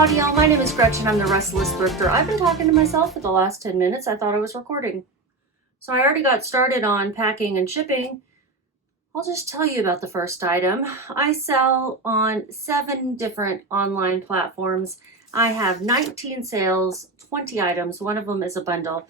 Howdy y'all, my name is Gretchen. I'm the Restless Thrifter. I've been talking to myself for the last 10 minutes. I thought I was recording. So I already got started on packing and shipping. I'll just tell you about the first item. I sell on 7 different online platforms. I have 19 sales, 20 items. One of them is a bundle.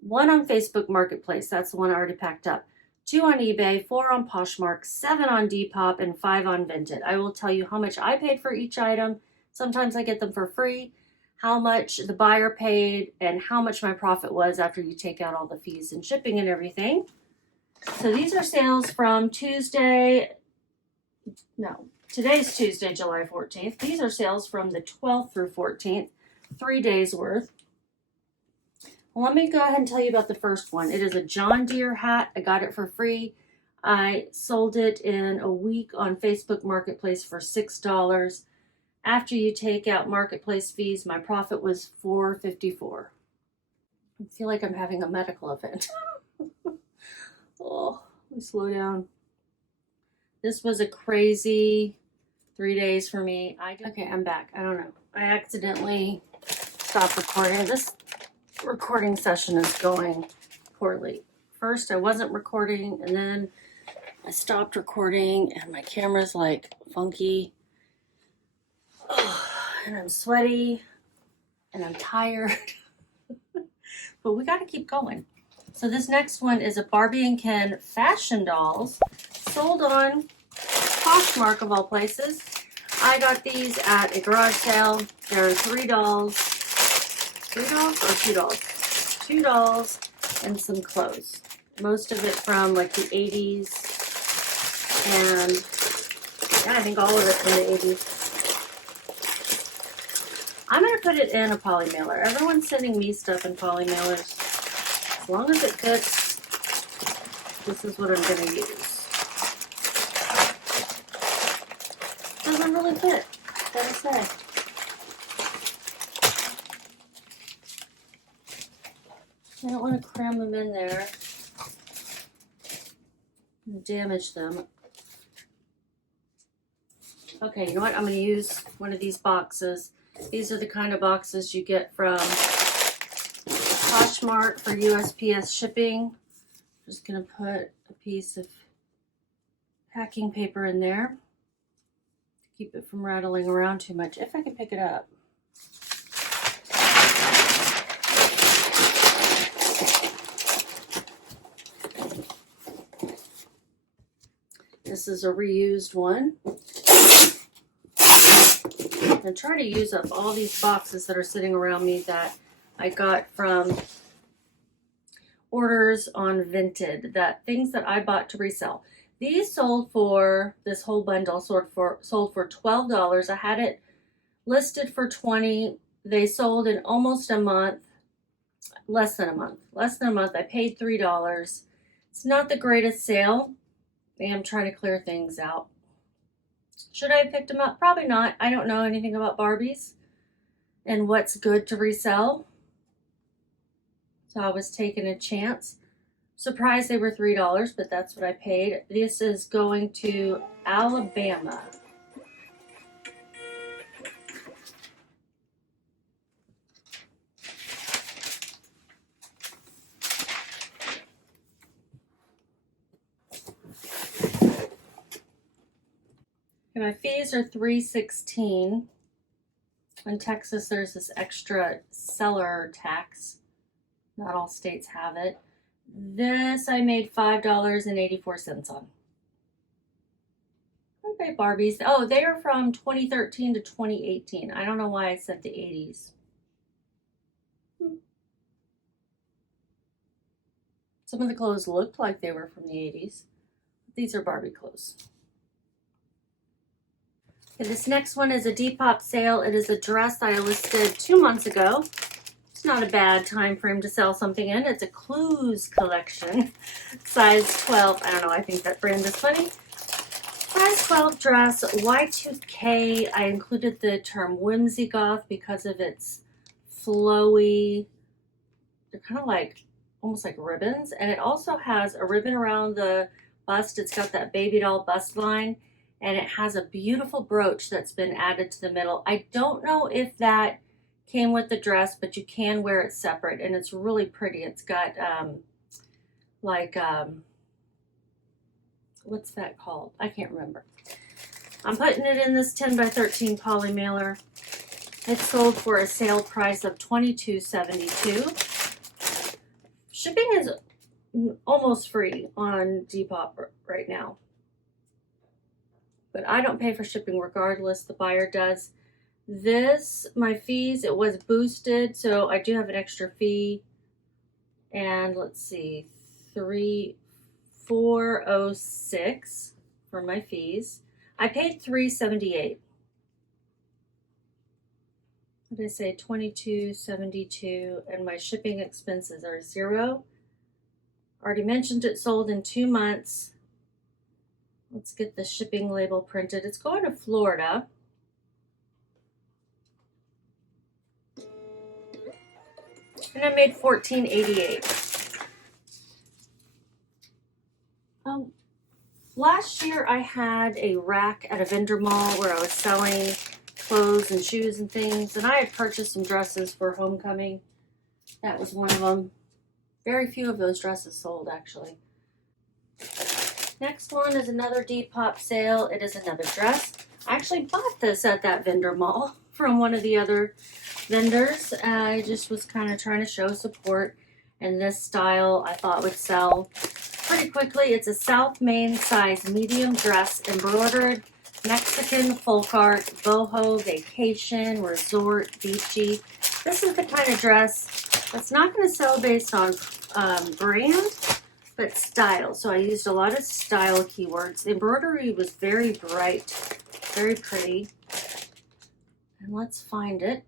1 on Facebook Marketplace. That's the one I already packed up. 2 on eBay, 4 on Poshmark, 7 on Depop, and 5 on Vinted. I will tell you how much I paid for each item. Sometimes I get them for free, how much the buyer paid, and how much my profit was after you take out all the fees and shipping and everything. So these are sales from today's Tuesday, July 14th. These are sales from the 12th through 14th, 3 days worth. Well, let me go ahead and tell you about the first one. It is a John Deere hat. I got it for free. I sold it in a week on Facebook Marketplace for $6. After you take out marketplace fees, my profit was $4.54. I feel like I'm having a medical event. Oh, let me slow down. This was a crazy 3 days for me. Okay, I'm back. I don't know. I accidentally stopped recording. This recording session is going poorly. First, I wasn't recording, and then I stopped recording, and my camera's like funky. And I'm sweaty and I'm tired, but we got to keep going. So this next one is a Barbie and Ken fashion dolls sold on Poshmark of all places. I got these at a garage sale. There are 3 dolls. 3 dolls or 2 dolls? 2 dolls and some clothes. Most of it from like the 80s. And yeah, I think all of it from the 80s. I'm going to put it in a poly mailer. Everyone's sending me stuff in poly mailers. As long as it fits, this is what I'm going to use. Doesn't really fit, gotta say. I don't want to cram them in there and damage them. Okay, you know what? I'm going to use one of these boxes. These are the kind of boxes you get from Poshmark for USPS shipping. I'm just going to put a piece of packing paper in there to keep it from rattling around too much, if I can pick it up. This is a reused one. I'm trying to use up all these boxes that are sitting around me that I got from orders on Vinted, that things that I bought to resell. These sold for, this whole bundle sold for $12. I had it listed for $20. They sold in almost a month, less than a month. I paid $3. It's not the greatest sale. I am trying to clear things out. Should I have picked them up? Probably not. I don't know anything about Barbies and what's good to resell. So I was taking a chance. Surprised they were $3, but that's what I paid. This is going to Alabama. And my fees are $3.16. In Texas, there's this extra seller tax. Not all states have it. This I made $5.84 on. Okay, Barbies. Oh, they are from 2013 to 2018. I don't know why I said the 80s. Some of the clothes looked like they were from the 80s. These are Barbie clothes. Okay, this next one is a Depop sale. It is a dress that I listed 2 months ago. It's not a bad time frame to sell something in. It's a Clues collection, size 12. I don't know, I think that brand is funny. Size 12 dress, Y2K. I included the term whimsy goth because of its flowy, they're kind of like, almost like ribbons. And it also has a ribbon around the bust. It's got that baby doll bust line. and it has a beautiful brooch that's been added to the middle. I don't know if that came with the dress, but you can wear it separate, and it's really pretty. It's got what's that called? I can't remember. I'm putting it in this 10 by 13 poly mailer. It sold for a sale price of $22.72. Shipping is almost free on Depop right now. But I don't pay for shipping regardless, the buyer does. This, my fees, it was boosted, so I do have an extra fee. And let's see, $406 for my fees. I paid $378. What did I say? $22.72, and my shipping expenses are $0. Already mentioned it sold in 2 months. Let's get the shipping label printed. It's going to Florida. And I made $14.88. Last year I had a rack at a vendor mall where I was selling clothes and shoes and things, and I had purchased some dresses for homecoming. That was one of them. Very few of those dresses sold, actually. Next one is another Depop sale. It is another dress. I actually bought this at that vendor mall from one of the other vendors. I just was kind of trying to show support, and this style I thought would sell pretty quickly. It's a South Main size medium dress, embroidered Mexican folk art, boho, vacation, resort, beachy. This is the kind of dress that's not going to sell based on brand, but style. So I used a lot of style keywords. The embroidery was very bright, very pretty. And let's find it.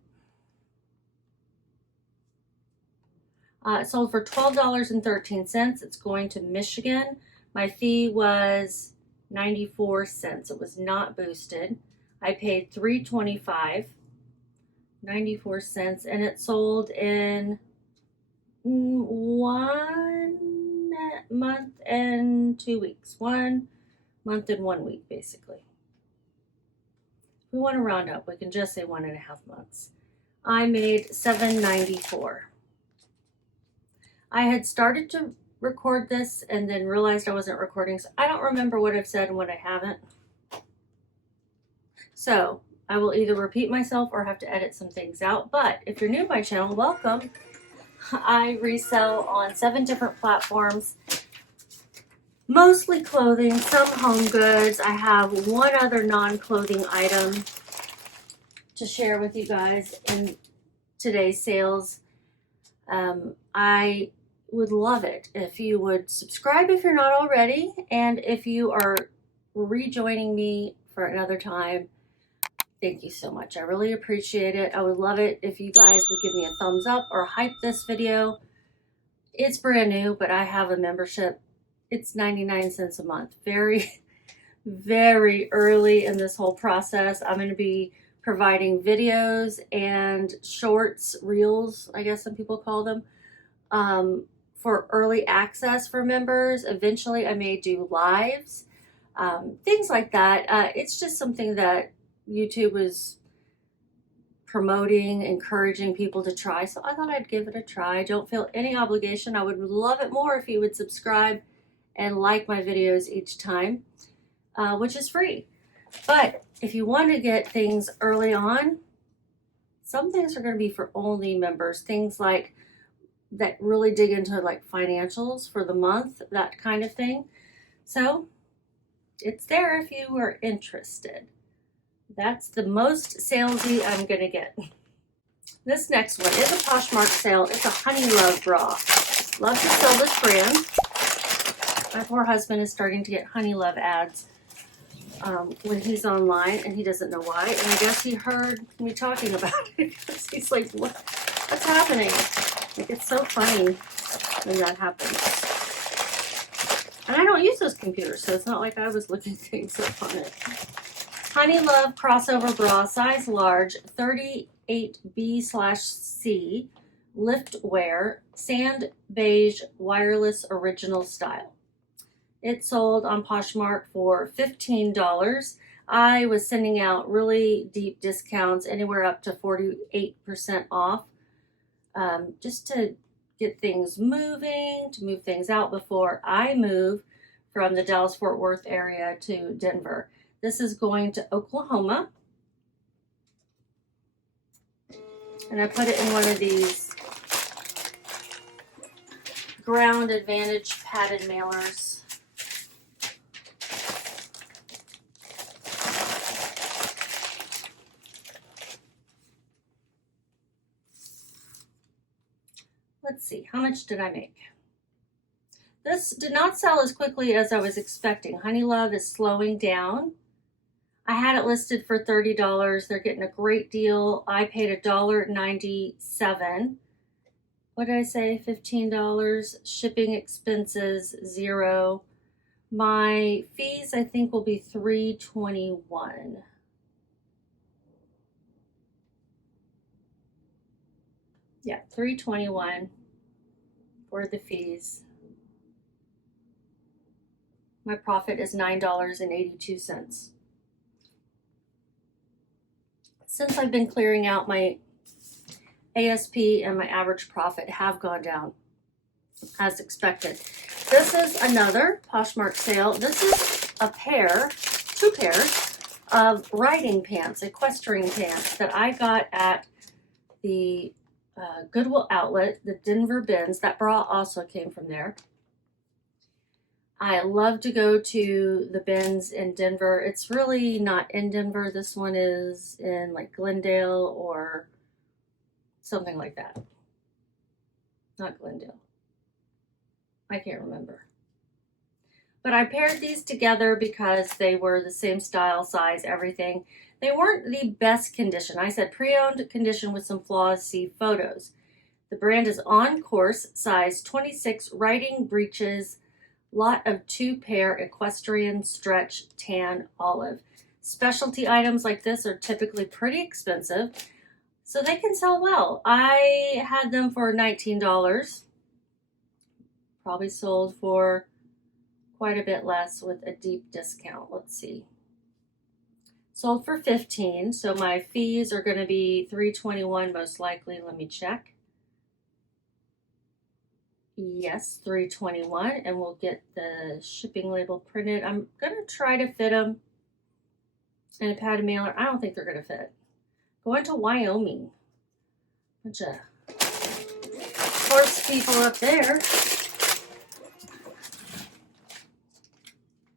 It sold for $12.13. It's going to Michigan. My fee was 94 cents. It was not boosted. I paid $3.25, 94 cents, and it sold in 1 month and 2 weeks. 1 month and 1 week, basically. If we want to round up, we can just say 1.5 months. I made $7.94. I had started to record this and then realized I wasn't recording, so I don't remember what I've said and what I haven't. So I will either repeat myself or have to edit some things out. But if you're new to my channel, welcome. I resell on 7 different platforms, mostly clothing, some home goods. I have one other non-clothing item to share with you guys in today's sales. I would love it if you would subscribe if you're not already, and if you are rejoining me for another time, thank you so much. I really appreciate it. I would love it if you guys would give me a thumbs up or hype this video. It's brand new, but I have a membership. It's 99 cents a month. Very, very early in this whole process. I'm going to be providing videos and shorts, reels, I guess some people call them, for early access for members. Eventually I may do lives, things like that. It's just something that YouTube was promoting, encouraging people to try, so I thought I'd give it a try. Don't feel any obligation. I would love it more if you would subscribe and like my videos each time, which is free. But if you want to get things early on, some things are going to be for only members. Things like that really dig into like financials for the month, that kind of thing. So it's there if you are interested. That's the most salesy I'm going to get. This next one is a Poshmark sale. It's a Honey Love bra. Love to sell this brand. My poor husband is starting to get Honey Love ads when he's online, and he doesn't know why. And I guess he heard me talking about it because he's like, what's happening? Like, it's so funny when that happens. And I don't use those computers, so it's not like I was looking things up on it. Honey Love crossover bra, size large, 38B/C, lift wear, sand beige, wireless original style. It sold on Poshmark for $15. I was sending out really deep discounts, anywhere up to 48% off, just to get things moving, to move things out before I move from the Dallas-Fort Worth area to Denver. This is going to Oklahoma. And I put it in one of these Ground Advantage padded mailers. Let's see, how much did I make? This did not sell as quickly as I was expecting. Honey Love is slowing down. I had it listed for $30. They're getting a great deal. I paid $1.97. What did I say? $15. Shipping expenses, $0. My fees, I think, will be $3.21. Yeah, $3.21 for the fees. My profit is $9.82. Since I've been clearing out, my ASP and my average profit have gone down as expected. This is another Poshmark sale. This is a pair, 2 pairs of riding pants, equestrian pants that I got at the Goodwill outlet, the Denver bins. That bra also came from there. I love to go to the bins in Denver. It's really not in Denver. This one is in like Glendale or something like that. Not Glendale. I can't remember. But I paired these together because they were the same style, size, everything. They weren't the best condition. I said pre-owned condition with some flaws, see photos. The brand is On Course, size 26, riding breeches, lot of 2 pair, equestrian, stretch, tan, olive. Specialty items like this are typically pretty expensive, so they can sell well. I had them for $19. Probably sold for quite a bit less with a deep discount. Let's see. Sold for $15, so my fees are going to be $3.21 most likely. Let me check. Yes, $3.21, and we'll get the shipping label printed. I'm going to try to fit them in a padded mailer. I don't think they're going to fit. Going to Wyoming. Bunch of horse people up there.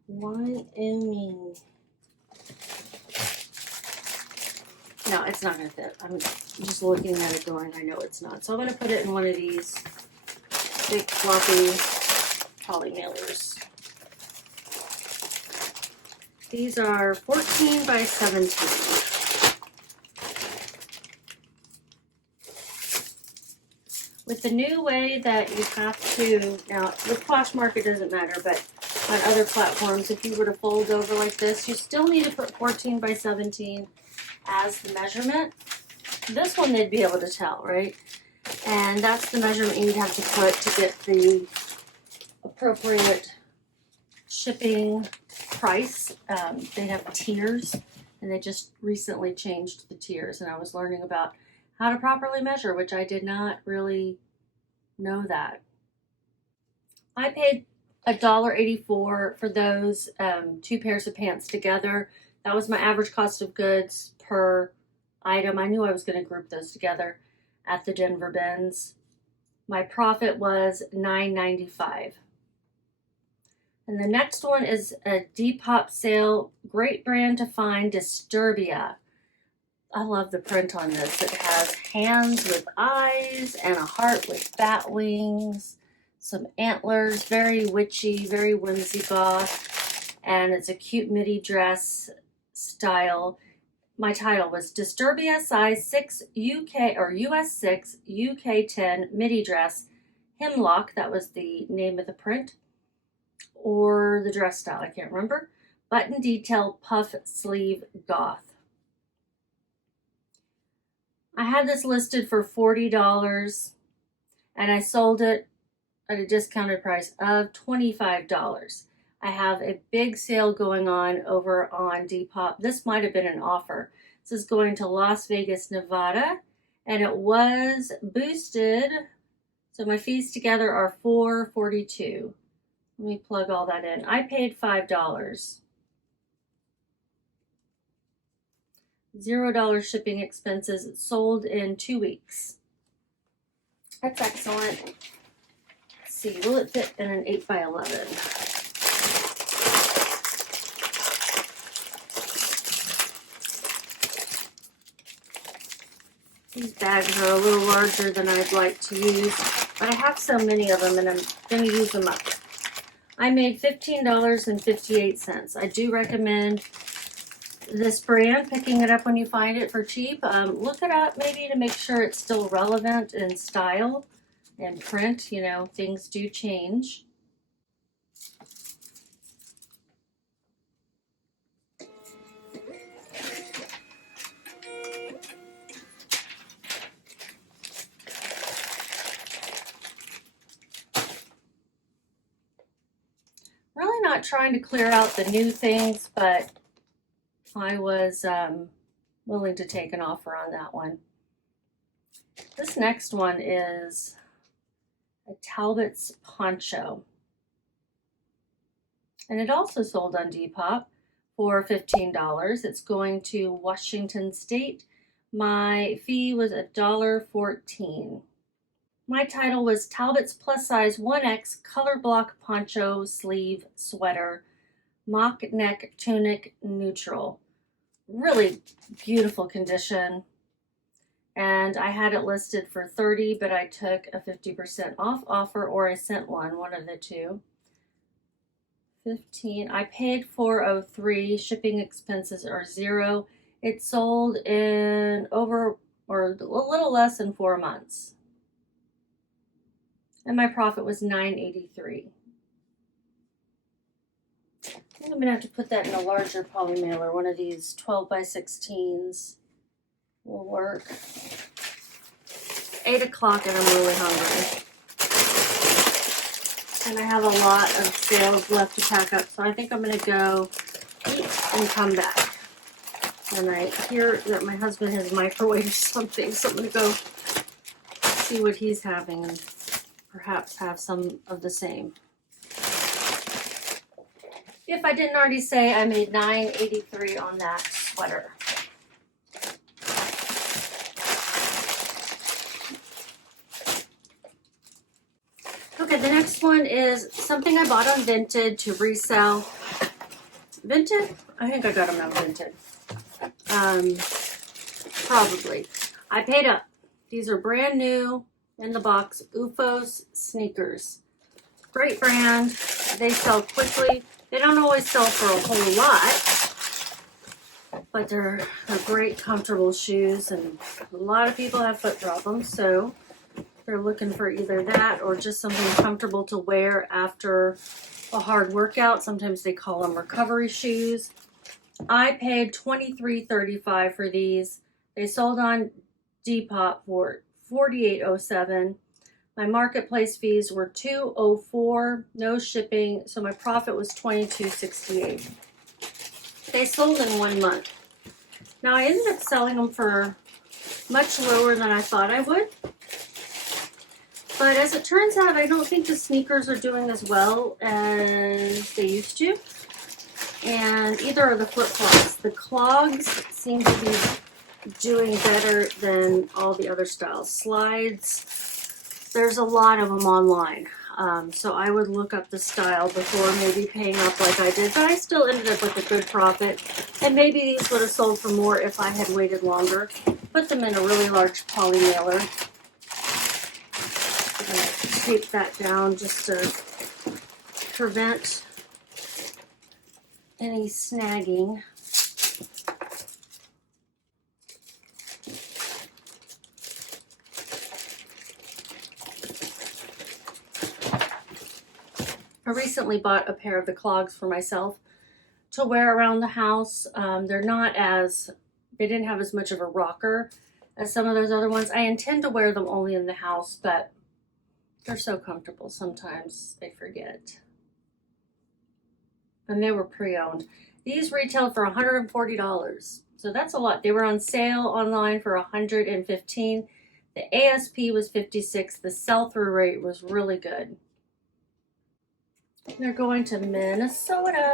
Wyoming. No, it's not going to fit. I'm just looking at it going, I know it's not. So I'm going to put it in one of these big floppy poly mailers. These are 14 by 17. With the new way that you have to, now with Poshmark it doesn't matter, but on other platforms, if you were to fold over like this, you still need to put 14 by 17 as the measurement. This one they'd be able to tell, right? And that's the measurement you'd have to put to get the appropriate shipping price. They have tiers, and they just recently changed the tiers, and I was learning about how to properly measure, which I did not really know that. I paid $1.84 for those 2 pairs of pants together. That was my average cost of goods per item. I knew I was going to group those together at the Denver bins. My profit was $9.95. And the next one is a Depop sale. Great brand to find, Disturbia. I love the print on this. It has hands with eyes and a heart with bat wings, some antlers, very witchy, very whimsy goth, and it's a cute midi dress style. My title was Disturbia size 6 UK or US 6 UK 10 midi dress hemlock. That was the name of the print, or the dress style, I can't remember. Button detail puff sleeve goth. I had this listed for $40 and I sold it at a discounted price of $25. I have a big sale going on over on Depop. This might have been an offer. This is going to Las Vegas, Nevada, and it was boosted. So my fees together are $4.42. Let me plug all that in. I paid $5. $0 shipping expenses. It sold in 2 weeks. That's excellent. Let's see, will it fit in an 8x11? These bags are a little larger than I'd like to use, but I have so many of them and I'm going to use them up. I made $15.58. I do recommend this brand, picking it up when you find it for cheap. Look it up maybe to make sure it's still relevant in style and print. You know, things do change. Really not trying to clear out the new things, but I was willing to take an offer on that one. This next one is a Talbot's poncho. And it also sold on Depop for $15. It's going to Washington State. My fee was $1.14. My title was Talbot's Plus Size 1X Color Block Poncho Sleeve Sweater, Mock Neck Tunic Neutral. Really beautiful condition. And I had it listed for $30, but I took a 50% off offer, or I sent one of the two. $15. I paid $4.03. Shipping expenses are $0. It sold in over, or a little less than 4 months. And my profit was $9.83. I think I'm gonna have to put that in a larger poly mailer. One of these 12x16s will work. 8 o'clock and I'm really hungry. And I have a lot of sales left to pack up, so I think I'm gonna go eat and come back. And I hear that my husband has microwaved something, so I'm gonna go see what he's having and perhaps have some of the same. If I didn't already say, I made $9.83 on that sweater. Okay, the next one is something I bought on Vinted to resell. Vinted? I think I got them on Vinted. Probably. I paid up. These are brand new in the box. UFOS sneakers. Great brand. They sell quickly. They don't always sell for a whole lot, but they're great, comfortable shoes, and a lot of people have foot problems, so they're looking for either that or just something comfortable to wear after a hard workout. Sometimes they call them recovery shoes. I paid $23.35 for these. They sold on Depop for $48.07. My marketplace fees were $2.04, no shipping, so my profit was $22.68. They sold in 1 month. Now I ended up selling them for much lower than I thought I would. But as it turns out, I don't think the sneakers are doing as well as they used to. And either are the flip-flops. The clogs seem to be doing better than all the other styles. Slides, there's a lot of them online. So I would look up the style before maybe paying up like I did. But I still ended up with a good profit. And maybe these would have sold for more if I had waited longer. Put them in a really large poly mailer. I'm going to tape that down just to prevent any snagging. I recently bought a pair of the clogs for myself to wear around the house. They're not as, they didn't have as much of a rocker as some of those other ones. I intend to wear them only in the house, but they're so comfortable sometimes I forget. and they were pre-owned. These retailed for $140, so that's a lot. They were on sale online for $115. The ASP was 56. The sell-through rate was really good. They're going to Minnesota.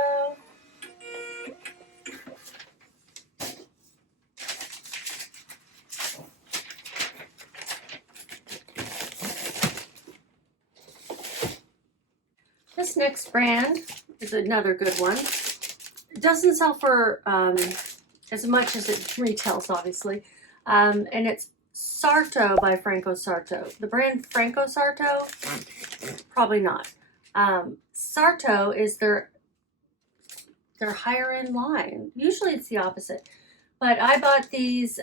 This next brand is another good one. It doesn't sell for as much as it retails, obviously. And it's Sarto by Franco Sarto. The brand Franco Sarto? Probably not. Sarto is their higher end line. Usually it's the opposite. But I bought these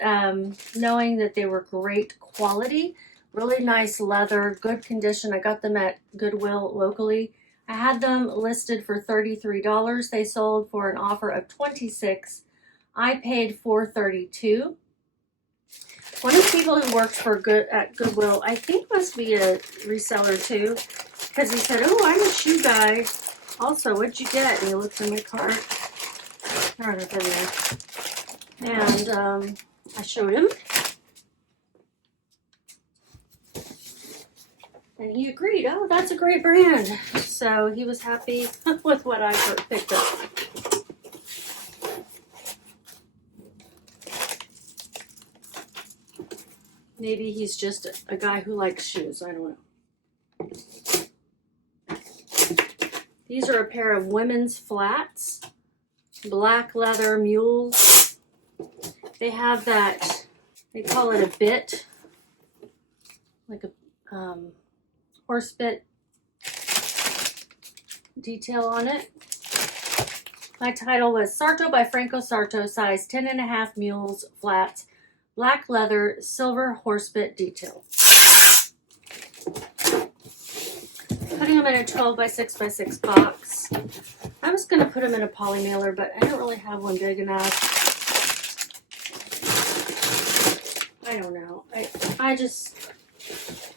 knowing that they were great quality. Really nice leather, good condition. I got them at Goodwill locally. I had them listed for $33. They sold for an offer of $26. I paid $4.32. One of the people who works at Goodwill, I think must be a reseller too, because he said, "Oh, I'm a shoe guy. Also, what'd you get?" And he looked in my cart. There it is in there. And I showed him. And he agreed. Oh, that's a great brand. So he was happy with what I picked up. Maybe he's just a guy who likes shoes. I don't know. These are a pair of women's flats. Black leather mules. They have that, they call it a bit. Like a horse bit detail on it. My title was Sarto by Franco Sarto, size 10.5 mules, flats, black leather, silver horse bit detail. Putting them in a 12 by 6 by 6 box. I was going to put them in a poly mailer, but I don't really have one big enough. I don't know. I just,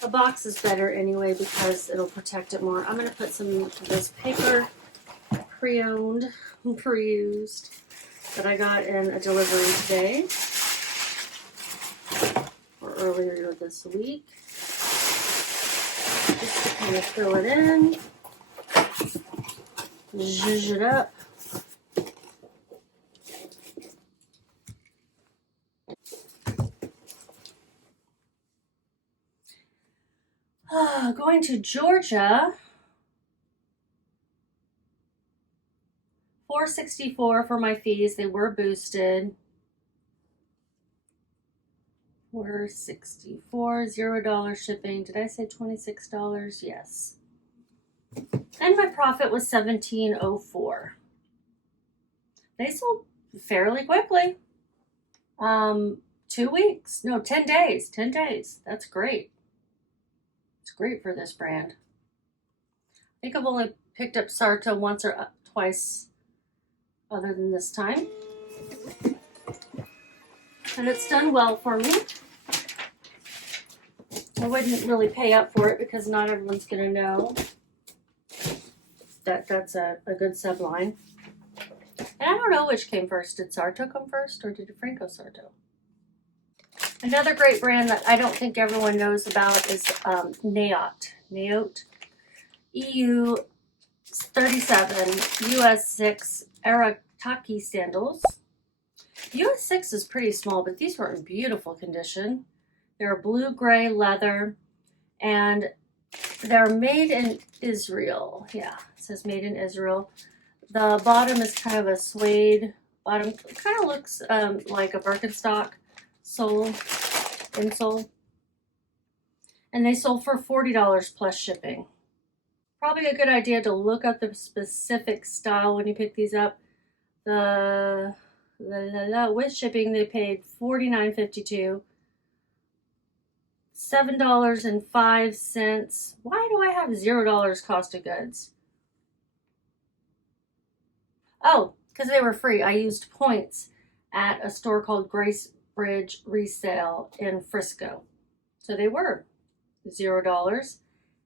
a box is better anyway because it'll protect it more. I'm going to put some of this paper, pre-owned, pre-used, that I got in a delivery today or earlier this week. Just to kind of fill it in, zhuzh it up. Going to Georgia, $4.64 for my fees. They were boosted. $4.64, $0 shipping. Did I say $26? Yes. And my profit was $17.04. They sold fairly quickly. 2 weeks. No, 10 days. 10 days. That's great. It's great for this brand. I think I've only picked up Sarto once or twice other than this time. And it's done well for me. I wouldn't really pay up for it because not everyone's going to know that that's a good subline. And I don't know which came first. Did Sarto come first or did Franco Sarto? Another great brand that I don't think everyone knows about is Naot. Naot. EU 37, US 6 Arataki sandals. US 6 is pretty small, but these were in beautiful condition. They're blue-gray leather, and they're made in Israel. Yeah, it says made in Israel. The bottom is kind of a suede bottom. It kind of looks like a Birkenstock insole. And they sold for $40 plus shipping. Probably a good idea to look up the specific style when you pick these up. With shipping, they paid $49.52. $7.05. Why do I have $0 cost of goods? Oh, because they were free. I used points at a store called Grace Bridge Resale in Frisco. So they were $0.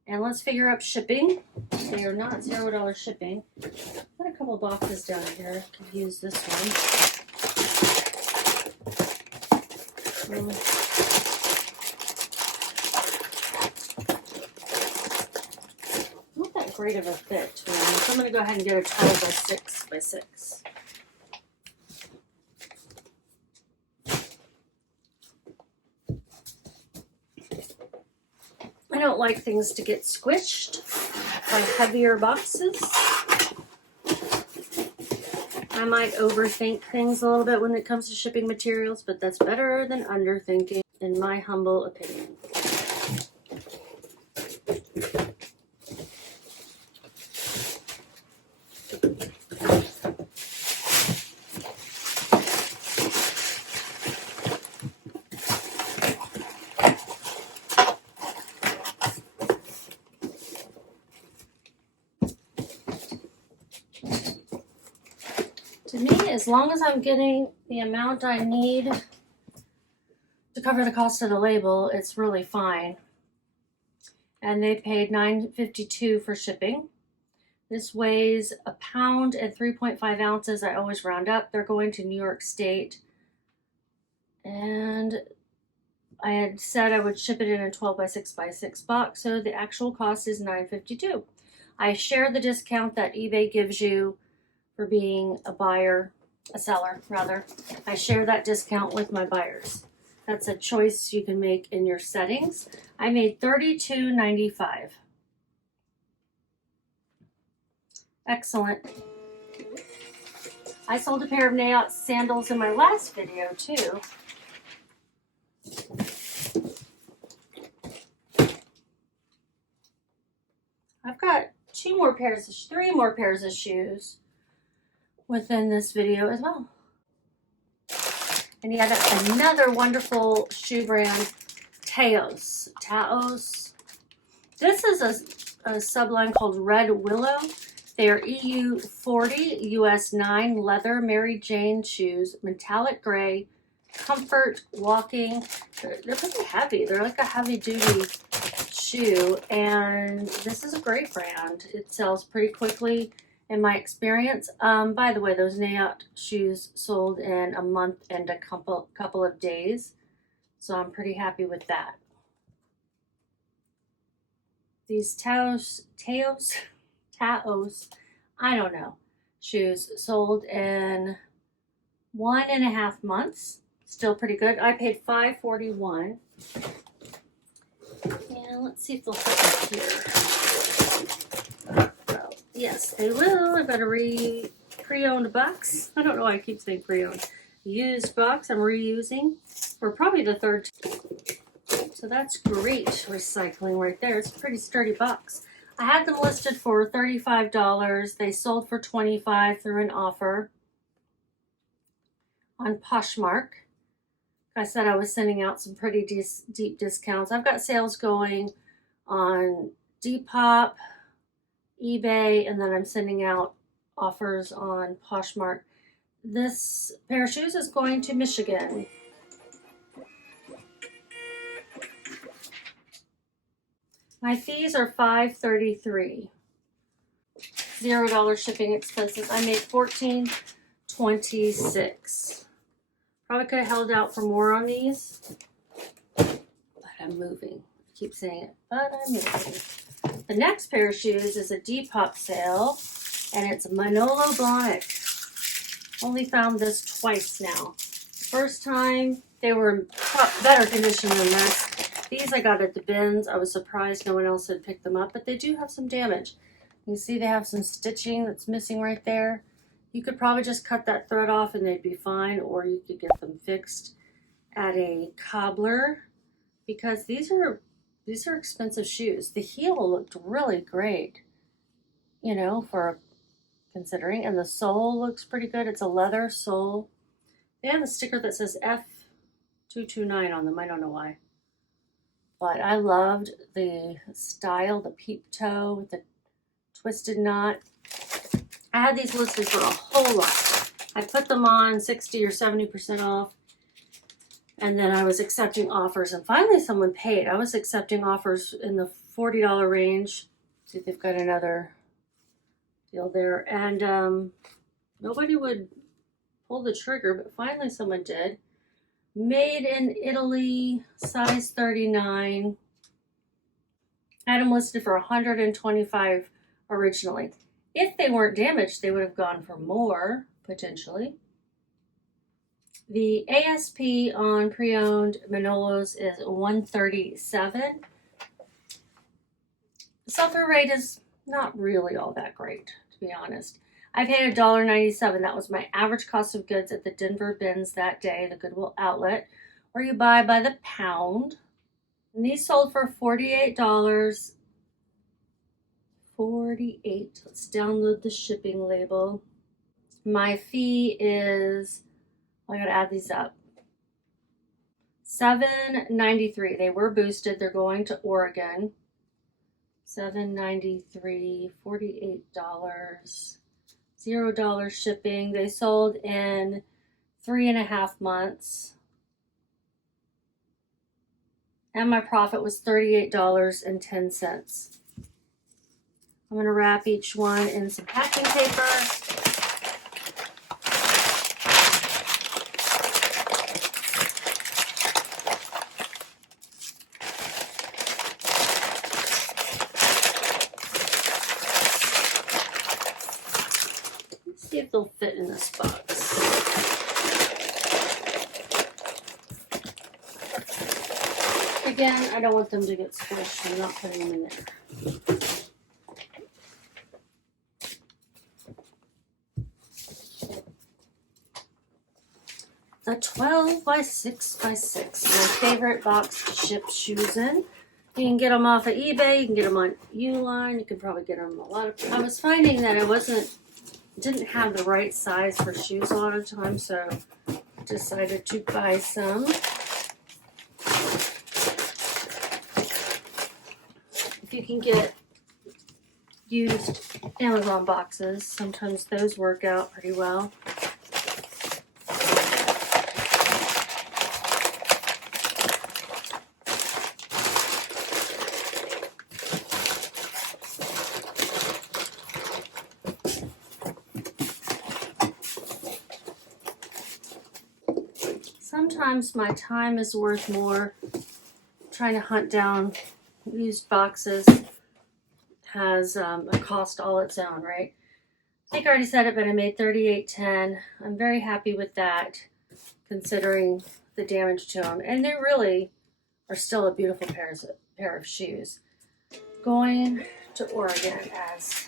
And let's figure out shipping. They are not $0 shipping. Got a couple boxes down here. Could use this one. Not that great of a fit, to be honest. I'm going to go ahead and get a 12 by 6 by 6. I don't like things to get squished by heavier boxes. I might overthink things a little bit when it comes to shipping materials, but that's better than underthinking, in my humble opinion. To me, as long as I'm getting the amount I need to cover the cost of the label, it's really fine. And they paid $9.52 for shipping. This weighs a pound and 3.5 ounces. I always round up. They're going to New York State. And I had said I would ship it in a 12 by 6 by 6 box, so the actual cost is $9.52. I share the discount that eBay gives you for being a seller rather. I share that discount with my buyers. That's a choice you can make in your settings. I made $32.95. Excellent. I sold a pair of nail sandals in my last video too. I've got three more pairs of shoes within this video as well. And yet another wonderful shoe brand, Taos. This is a subline called Red Willow. They are EU 40, US 9 leather Mary Jane shoes, metallic gray, comfort walking. They're pretty heavy. They're like a heavy duty shoe, and this is a great brand. It sells pretty quickly in my experience. By the way, those Nayot shoes sold in a month and a couple of days, so I'm pretty happy with that. These Taos, I don't know, shoes sold in 1.5 months. Still pretty good. I paid $5.41. And let's see if they'll fit here. Well, yes, they will. I've got a pre-owned box. I don't know why I keep saying pre-owned. Used box I'm reusing for probably the third time. So that's great recycling right there. It's a pretty sturdy box. I had them listed for $35. They sold for $25 through an offer on Poshmark. I said I was sending out some pretty deep discounts. I've got sales going on Depop, eBay, and then I'm sending out offers on Poshmark. This pair of shoes is going to Michigan. My fees are $5.33. $0 shipping expenses. I made $14.26. Probably could have held out for more on these, but I'm moving. I keep saying it, but I'm moving. The next pair of shoes is a Depop sale, and it's Manolo Blahnik. Only found this twice now. The first time, they were in better condition than this. These I got at the bins. I was surprised no one else had picked them up, but they do have some damage. You see they have some stitching that's missing right there. You could probably just cut that thread off and they'd be fine, or you could get them fixed at a cobbler, because these are expensive shoes. The heel looked really great, you know, for considering, and the sole looks pretty good. It's a leather sole. They have a sticker that says F229 on them. I don't know why. But I loved the style, the peep toe with the twisted knot. I had these listed for a whole lot. I put them on 60 or 70% off. And then I was accepting offers. And finally someone paid. I was accepting offers in the $40 range. See if they've got another deal there. And nobody would pull the trigger, but finally someone did. Made in Italy, size 39. Had them listed for $125 originally. If they weren't damaged, they would have gone for more, potentially. The ASP on pre-owned Manolos is $137. The sell-through rate is not really all that great, to be honest. I paid $1.97. That was my average cost of goods at the Denver bins that day, the Goodwill outlet, where you buy by the pound. And these sold for $48. 48. Let's download the shipping label. My fee is, I gotta add these up. $7.93. They were boosted. They're going to Oregon. $7.93, $48, $0 shipping. They sold in 3.5 months. And my profit was $38.10. I'm going to wrap each one in some packing paper. Let's see if they'll fit in this box. Again, I don't want them to get squished. I'm not putting them in there. A 12 by 6 by 6. My favorite box to ship shoes in. You can get them off of eBay. You can get them on Uline. You can probably get them a lot of. I was finding that I didn't have the right size for shoes a lot of times, so I decided to buy some. If you can get used Amazon boxes, sometimes those work out pretty well. Sometimes my time is worth more. Trying to hunt down used boxes has a cost all its own, right? I think I already said it, but I made $38.10. I'm very happy with that, considering the damage to them. And they really are still a beautiful pair of shoes. Going to Oregon, as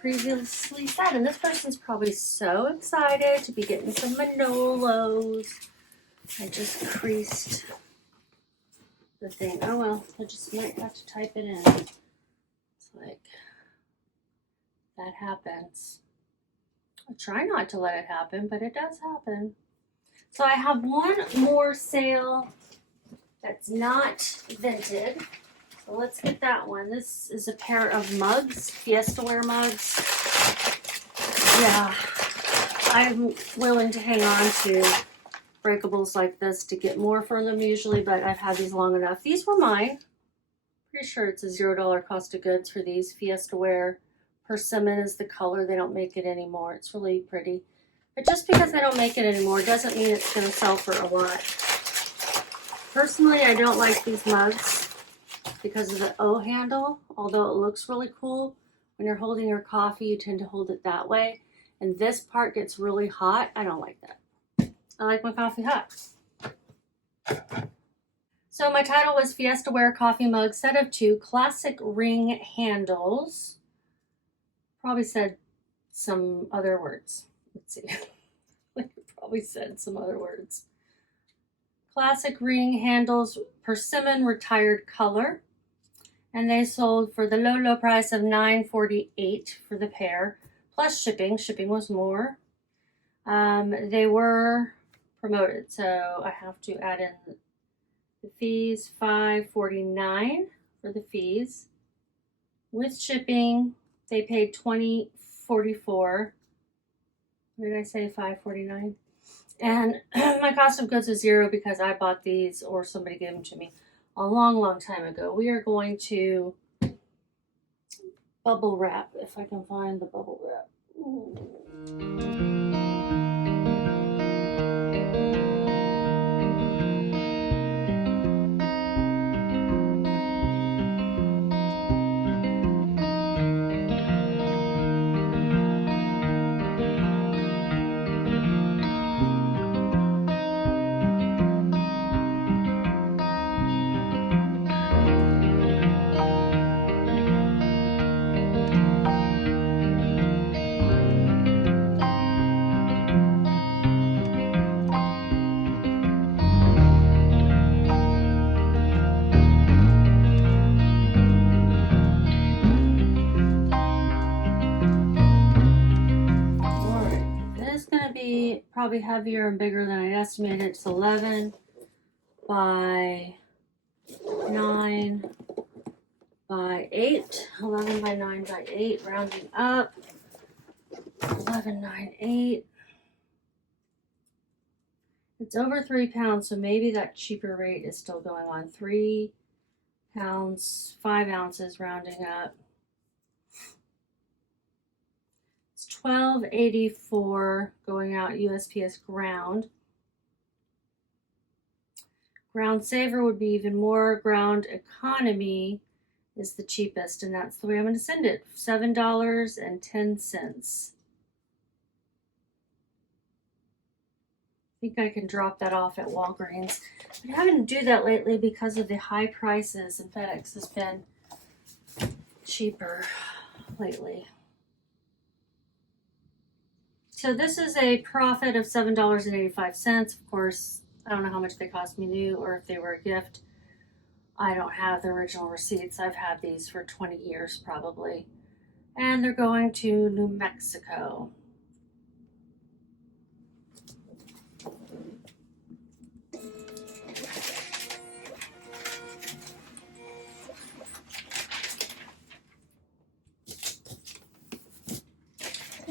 previously said, and this person's probably so excited to be getting some Manolos. I just creased the thing. Oh well, I just might have to type it in. It's like, that happens. I try not to let it happen, but it does happen. So I have one more sale that's not Vinted. So let's get that one. This is a pair of mugs, Fiesta Wear mugs. Yeah, I'm willing to hang on to breakables like this to get more for them usually, but I've had these long enough. These were mine. Pretty sure it's a $0 cost of goods for these. Fiesta Wear Persimmon is the color. They don't make it anymore. It's really pretty. But just because they don't make it anymore doesn't mean it's going to sell for a lot. Personally, I don't like these mugs because of the O handle. Although it looks really cool, when you're holding your coffee, you tend to hold it that way. And this part gets really hot. I don't like that. I like my coffee hot. So my title was Fiesta Wear Coffee Mug Set of 2 Classic Ring Handles. Probably said some other words. Let's see. Probably said some other words. Classic ring handles, persimmon retired color. And they sold for the low price of $9.48 for the pair. Plus shipping. Shipping was more. They were promoted, so I have to add in the fees. $5.49 for the fees. With shipping, they paid $20.44. What did I say? $5.49. And my cost of goods was $0 because I bought these or somebody gave them to me a long time ago. We are going to bubble wrap, if I can find the bubble wrap. Probably heavier and bigger than I estimated. It's 11 by 9 by 8. 11 by 9 by 8, rounding up. 11, 9, 8. It's over 3 pounds, so maybe that cheaper rate is still going on. 3 pounds, 5 ounces, rounding up. $12.84 going out USPS ground. Ground saver would be even more. Ground economy is the cheapest, and that's the way I'm going to send it. $7.10. I think I can drop that off at Walgreens. I'm having to do that lately because of the high prices, and FedEx has been cheaper lately. So this is a profit of $7.85. Of course, I don't know how much they cost me new or if they were a gift. I don't have the original receipts. I've had these for 20 years probably. And they're going to New Mexico.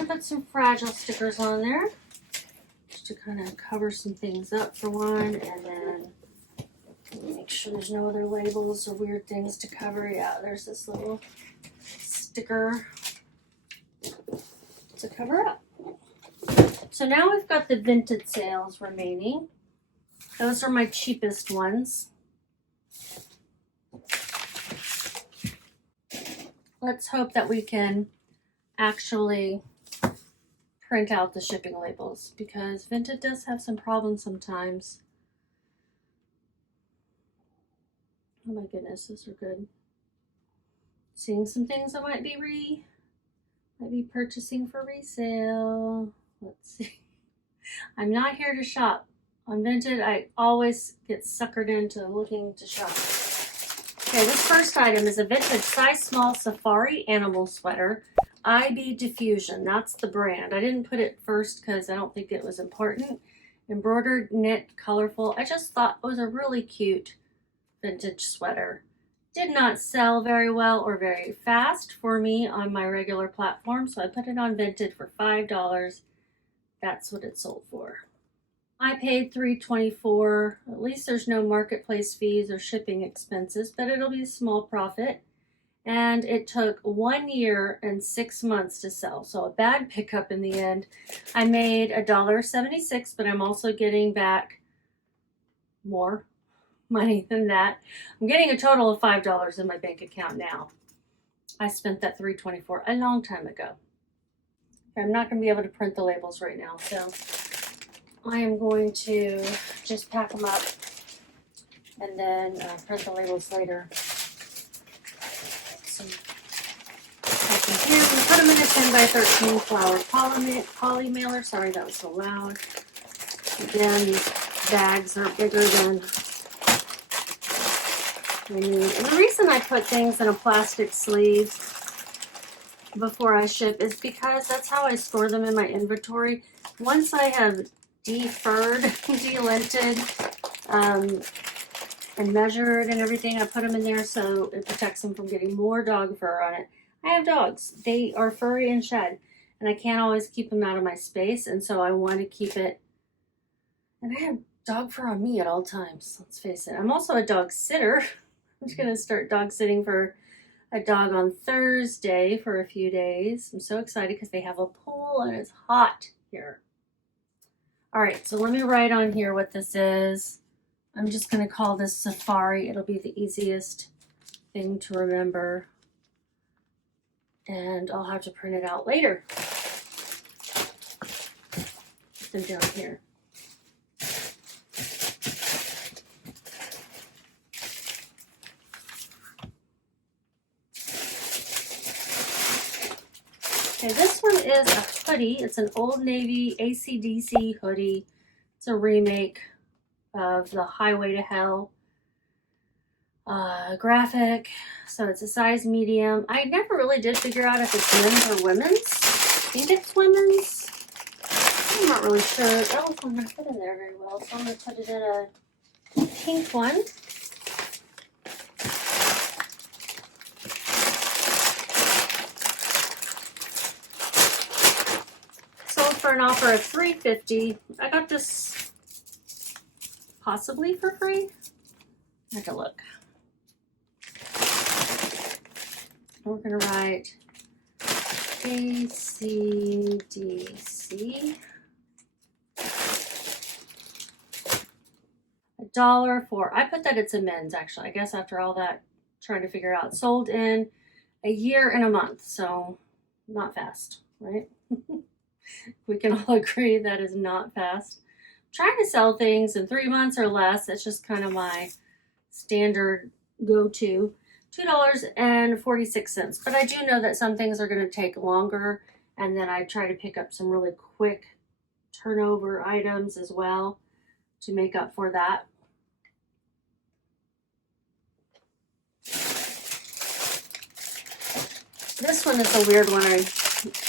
Put some fragile stickers on there just to kind of cover some things up for one, and then make sure there's no other labels or weird things to cover. Yeah, there's this little sticker to cover up. So now we've got the Vinted sales remaining. Those are my cheapest ones. Let's hope that we can actually print out the shipping labels, because Vinted does have some problems sometimes. Oh my goodness, those are good. Seeing some things I might be purchasing for resale. Let's see. I'm not here to shop. On Vinted, I always get suckered into looking to shop. Okay, this first item is a Vinted size small safari animal sweater. IB Diffusion, that's the brand. I didn't put it first because I don't think it was important. Embroidered, knit, colorful. I just thought it was a really cute vintage sweater. Did not sell very well or very fast for me on my regular platform, so I put it on Vinted for $5. That's what it sold for. I paid $3.24. At least there's no marketplace fees or shipping expenses, but it'll be a small profit. And it took 1 year and 6 months to sell, so a bad pickup in the end. I made $1.76, but I'm also getting back more money than that. I'm getting a total of $5 in my bank account now. I spent that $3.24 a long time ago. I'm not going to be able to print the labels right now, so I am going to just pack them up and then print the labels later. Here, I'm going to put them in a 10 by 13 flower poly mailer. Sorry, that was so loud. Again, these bags are bigger than I need. And the reason I put things in a plastic sleeve before I ship is because that's how I store them in my inventory. Once I have deferred, delinted, and measured and everything, I put them in there so it protects them from getting more dog fur on it. I have dogs. They are furry and shed, and I can't always keep them out of my space, and so I want to keep it. And I have dog fur on me at all times, let's face it. I'm also a dog sitter. I'm just going to start dog sitting for a dog on Thursday for a few days. I'm so excited because they have a pool and it's hot here. All right, so let me write on here what this is. I'm just going to call this Safari. It'll be the easiest thing to remember. And I'll have to print it out later. Put them down here. Okay, this one is a hoodie. It's an Old Navy AC/DC hoodie. It's a remake of the Highway to Hell graphic. So it's a size medium. I never really did figure out if it's men's or women's. I think it's women's. I'm not really sure. Oh, it's not going to fit in there very well, so I'm going to put it in a pink one. For an offer of $3.50. I got this possibly for free. Take a look. We're gonna write ACDC. $1 for, I put that it's a men's actually. I guess after all that trying to figure out, sold in a year and a month, so not fast, right? We can all agree that is not fast. I'm trying to sell things in 3 months or less. That's just kind of my standard go-to. $2.46. But I do know that some things are going to take longer, and then I try to pick up some really quick turnover items as well to make up for that. This one is a weird one.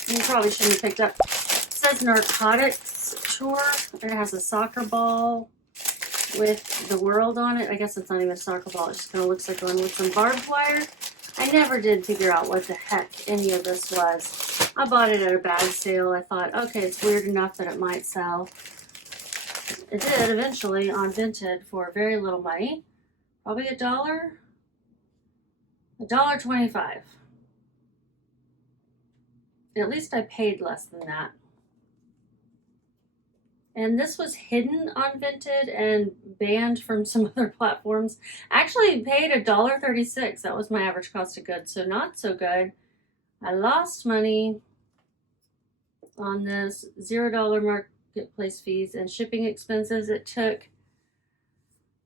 You probably shouldn't have picked up. It says narcotics tour. It has a soccer ball with the world on it. I guess it's not even a soccer ball. It just kind of looks like one with some barbed wire. I never did figure out what the heck any of this was. I bought it at a bag sale. I thought, okay, it's weird enough that it might sell. It did eventually on Vinted for very little money. Probably $1. $1.25. At least I paid less than that. And this was hidden on Vinted and banned from some other platforms. Actually paid $1.36. That was my average cost of goods, so not so good. I lost money on this. $0 marketplace fees and shipping expenses. It took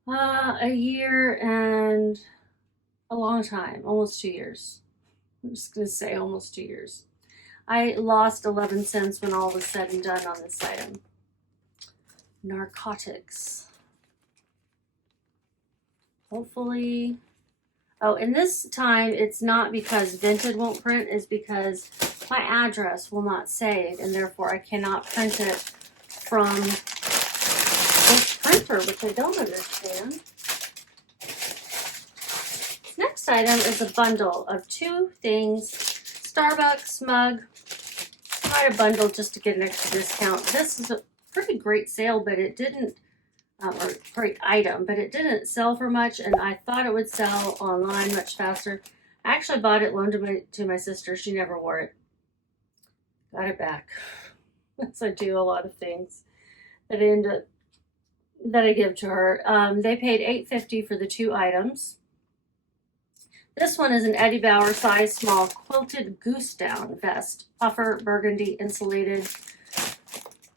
a year and a long time, almost 2 years. I'm just going to say almost 2 years. I lost 11 cents when all was said and done on this item. Narcotics. Hopefully. Oh, and this time it's not because Vinted won't print, it's because my address will not save, and therefore I cannot print it from this printer, which I don't understand. This next item is a bundle of 2 things. Starbucks mug. Try to bundle just to get an extra discount. This is a pretty great sale, but it didn't, or great item, but it didn't sell for much, and I thought it would sell online much faster. I actually bought it, loaned it to my sister. She never wore it. Got it back. As I do a lot of things that I give to her. They paid $8.50 for the 2 items. This one is an Eddie Bauer size small quilted goose down vest, puffer, burgundy, insulated.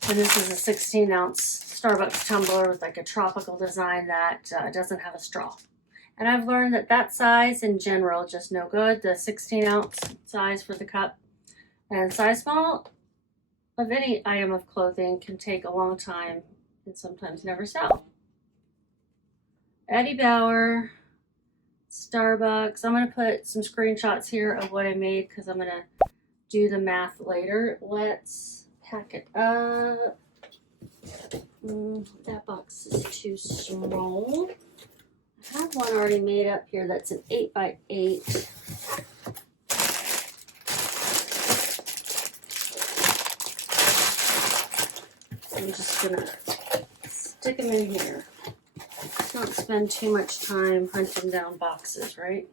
And this is a 16-ounce Starbucks tumbler with like a tropical design that doesn't have a straw. And I've learned that that size in general just no good. The 16-ounce size for the cup and size small of any item of clothing can take a long time and sometimes never sell. Eddie Bauer, Starbucks. I'm going to put some screenshots here of what I made because I'm going to do the math later. Let's pack it up. That box is too small. I have one already made up here that's an 8x8. I'm just going to Stick them in here. Don't spend too much time hunting down boxes, right?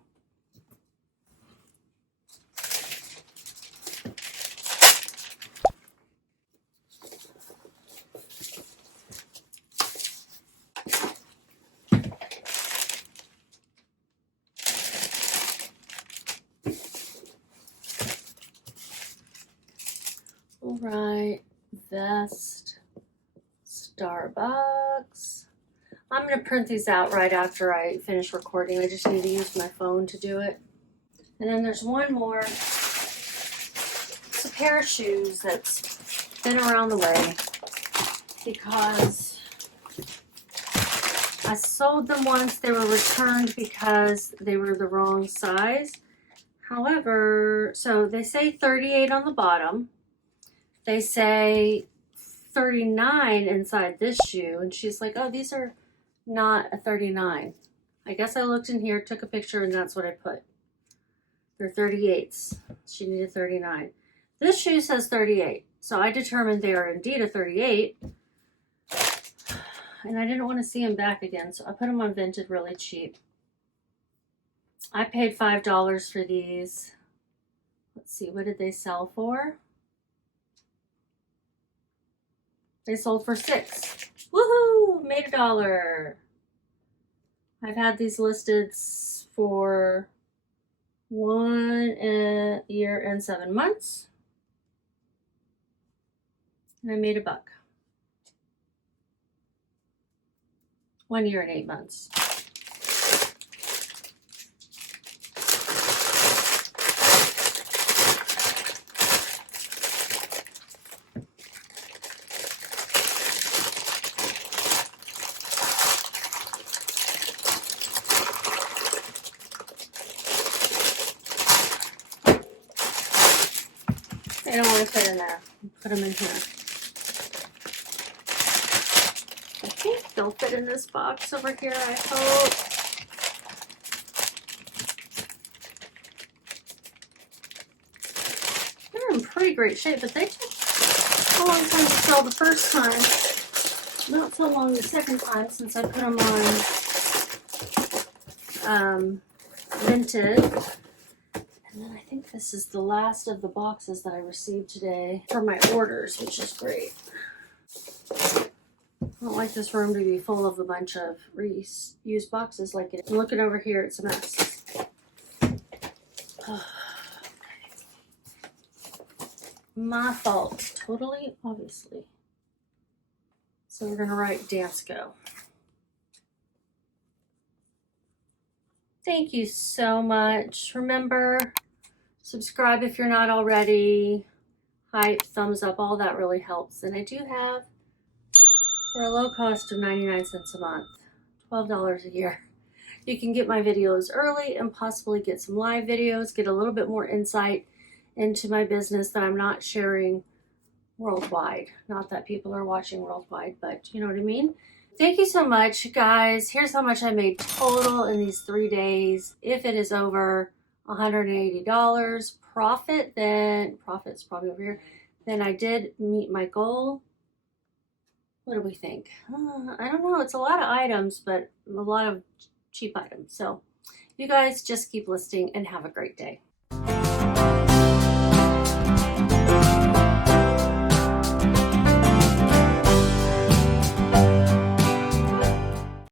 All right, vest, Starbucks. I'm going to print these out right after I finish recording. I just need to use my phone to do it. And then there's one more. It's a pair of shoes that's been around the way because I sold them once. They were returned because they were the wrong size. However, so they say 38 on the bottom. They say 39 inside this shoe. And she's like, oh, these are not a 39. I guess I looked in here, took a picture, and that's what I put. They're 38s. She needed 39. This shoe says 38. So I determined they are indeed a 38. And I didn't want to see them back again. So I put them on Vinted really cheap. I paid $5 for these. Let's see, what did they sell for? They sold for $6. Woohoo! Made $1. I've had these listed for 1 year and 7 months. And I made $1. 1 year and 8 months. They don't want to fit in there. Put them in here. I think they'll fit in this box over here, I hope. They're in pretty great shape, but they took a long time to sell the first time. Not so long the second time since I put them on Vinted. And then I think this is the last of the boxes that I received today for my orders, which is great. I don't like this room to be full of a bunch of reused boxes like it is. Looking over here, it's a mess. My fault, totally, obviously. So we're gonna write Dance Go. Thank you so much. Remember, subscribe if you're not already. Hype, thumbs up, all that really helps. And I do have, for a low cost of 99 cents a month, $12 a year, you can get my videos early and possibly get some live videos, get a little bit more insight into my business that I'm not sharing worldwide. Not that people are watching worldwide, but you know what I mean? Thank you so much, guys. Here's how much I made total in these 3 days. If it is over $180 profit, then profit's probably over here. Then I did meet my goal. What do we think? I don't know. It's a lot of items, but a lot of cheap items. So you guys just keep listing and have a great day.